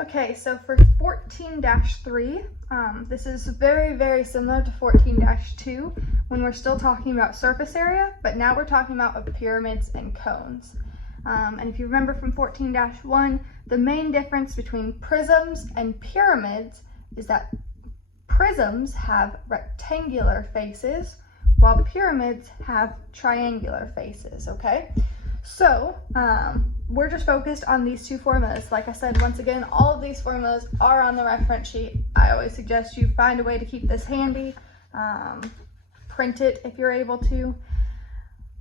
Okay, so for 14-3, this is very, very similar to 14-2 when we're still talking about surface area, but now we're talking about pyramids and cones. And if you remember from 14-1, the main difference between prisms and pyramids is that prisms have rectangular faces, while pyramids have triangular faces, okay? So we're just focused on these two formulas. Like I said, once again, all of these formulas are on the reference sheet. I always suggest you find a way to keep this handy, print it if you're able to.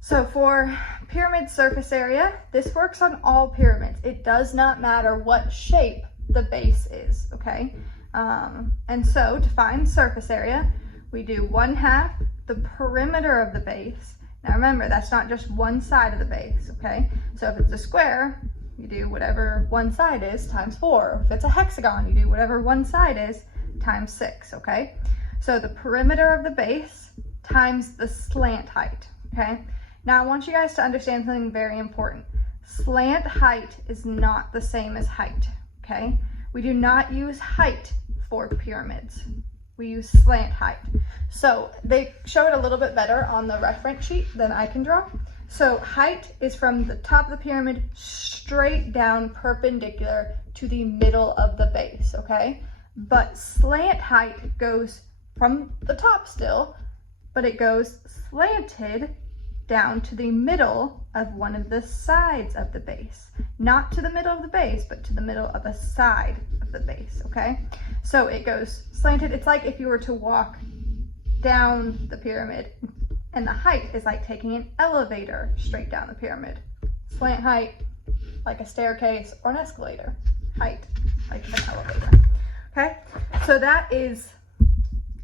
So for pyramid surface area, this works on all pyramids. It does not matter what shape the base is, okay? And so to find surface area, we do 1/2 the perimeter of the base. Now remember, that's not just one side of the base, okay? So if it's a square, you do whatever one side is times 4. If it's a hexagon, you do whatever one side is times 6, okay? So the perimeter of the base times the slant height, okay? Now I want you guys to understand something very important. Slant height is not the same as height, okay? We do not use height for pyramids. We use slant height. So they show it a little bit better on the reference sheet than I can draw. So height is from the top of the pyramid straight down perpendicular to the middle of the base, okay? But slant height goes from the top still, but it goes slanted down to the middle of one of the sides of the base. Not to the middle of the base, but to the middle of a side of the base, okay? So it goes slanted. It's like if you were to walk down the pyramid, and the height is like taking an elevator straight down the pyramid. Slant height, like a staircase or an escalator. Height, like an elevator, okay? So that is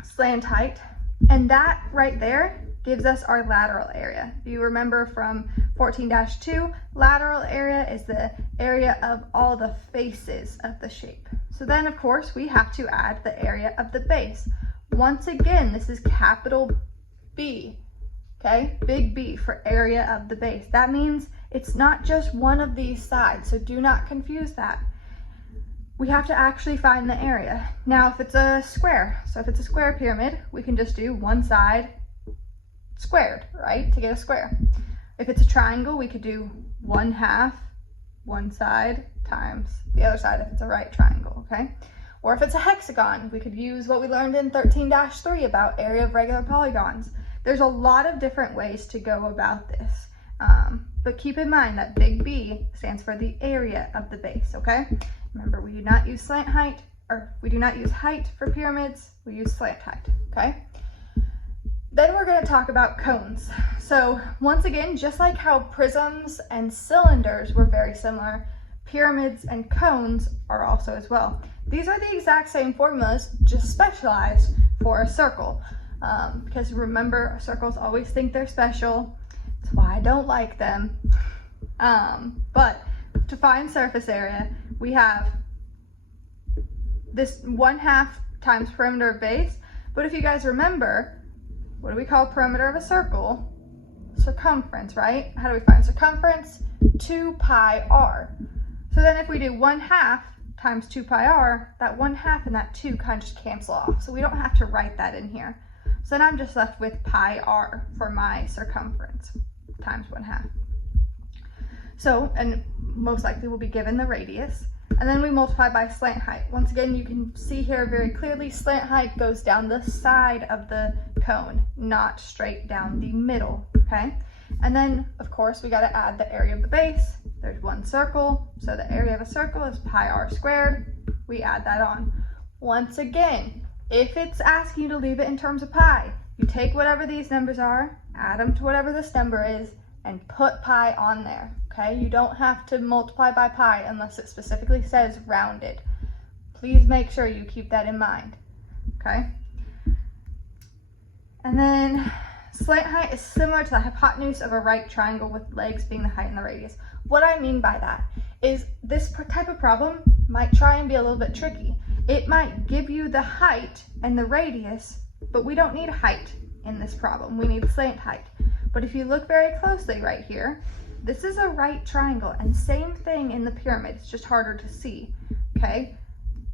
slant height, and that right there gives us our lateral area. If you remember from 14-2, lateral area is the area of all the faces of the shape. So then of course we have to add the area of the base. Once again, this is capital B, okay? Big B for area of the base. That means it's not just one of these sides, so do not confuse that. We have to actually find the area. Now if it's a square, so if it's a square pyramid, we can just do one side squared, right, to get a square. If it's a triangle, we could do 1/2 one side times the other side if it's a right triangle, okay? Or if it's a hexagon, we could use what we learned in 13-3 about area of regular polygons. There's a lot of different ways to go about this, but keep in mind that big B stands for the area of the base, okay? Remember, we do not use slant height, or we do not use height for pyramids, we use slant height, okay? Then we're going to talk about cones. So once again, just like how prisms and cylinders were very similar, pyramids and cones are also as well. These are the exact same formulas, just specialized for a circle. Because remember, circles always think they're special. That's why I don't like them. But to find surface area, we have this 1/2 times perimeter of base. But if you guys remember, what do we call perimeter of a circle? Circumference, right? How do we find circumference? 2 pi r. So then if we do 1/2 times 2 pi r, that 1/2 and that 2 kind of just cancel off. So we don't have to write that in here. So then I'm just left with pi r for my circumference times 1/2. So, and most likely we'll be given the radius. And then we multiply by slant height. Once again, you can see here very clearly, slant height goes down the side of the cone, not straight down the middle, okay? And then, of course, we got to add the area of the base. There's one circle, so the area of a circle is pi r squared. We add that on. Once again, if it's asking you to leave it in terms of pi, you take whatever these numbers are, add them to whatever this number is, and put pi on there, okay? You don't have to multiply by pi unless it specifically says rounded. Please make sure you keep that in mind, okay? And then slant height is similar to the hypotenuse of a right triangle with legs being the height and the radius. What I mean by that is this type of problem might try and be a little bit tricky. It might give you the height and the radius, but we don't need height in this problem. We need slant height. But if you look very closely right here, this is a right triangle, and same thing in the pyramid, it's just harder to see, okay?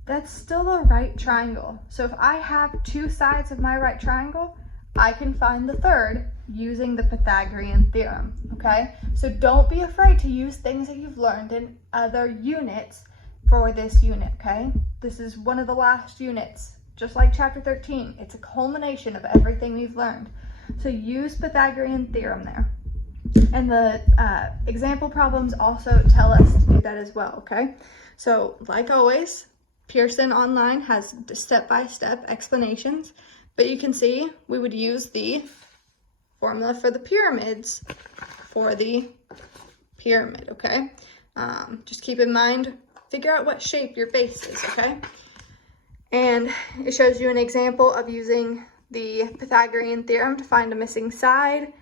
that's still a right triangle. So if I have two sides of my right triangle, I can find the third using the Pythagorean theorem, okay? So don't be afraid to use things that you've learned in other units for this unit, okay? This is one of the last units, just like chapter 13. It's a culmination of everything we've learned. So use Pythagorean theorem there. And the example problems also tell us to do that as well, okay? So like always, Pearson Online has step-by-step explanations, but you can see we would use the formula for the pyramids for the pyramid, okay? Just keep in mind, figure out what shape your base is, okay? And it shows you an example of using the Pythagorean theorem to find a missing side,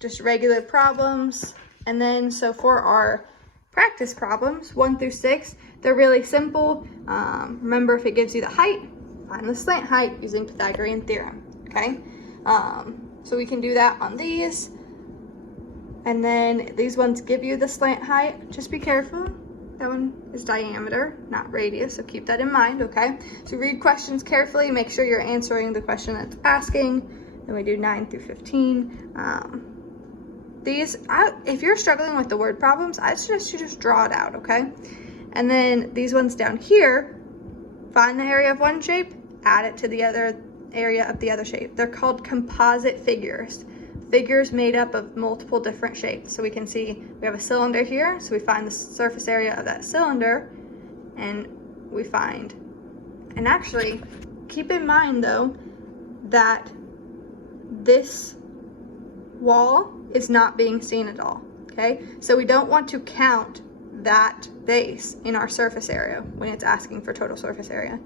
just regular problems. And then, so for our practice problems, 1 through 6, they're really simple. Remember, if it gives you the height, find the slant height using Pythagorean theorem, okay? So we can do that on these. And then these ones give you the slant height. Just be careful. That one is diameter, not radius, so keep that in mind, okay? So read questions carefully, make sure you're answering the question that's asking. Then we do 9 through 15. If you're struggling with the word problems, I suggest you just draw it out, okay? And then these ones down here, find the area of one shape, add it to the other area of the other shape. They're called composite figures. Figures made up of multiple different shapes. So we can see we have a cylinder here, so we find the surface area of that cylinder, and we find, and actually keep in mind though that this wall is not being seen at all, okay? So we don't want to count that base in our surface area when it's asking for total surface area.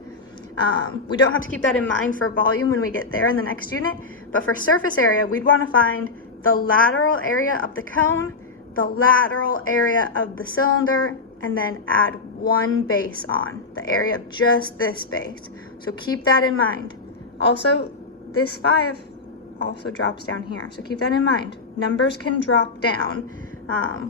We don't have to keep that in mind for volume when we get there in the next unit, but for surface area, we'd want to find the lateral area of the cone, the lateral area of the cylinder, and then add one base on, the area of just this base. So keep that in mind. Also, this 5 also drops down here, so keep that in mind. Numbers can drop down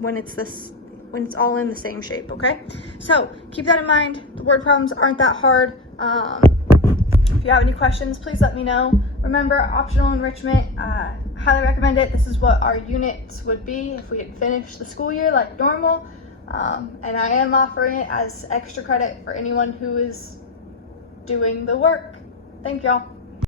when it's all in the same shape, okay? So keep that in mind. The word problems aren't that hard. If you have any questions, please let me know. Remember, optional enrichment, highly recommend it. This is what our units would be if we had finished the school year like normal. And I am offering it as extra credit for anyone who is doing the work. Thank y'all.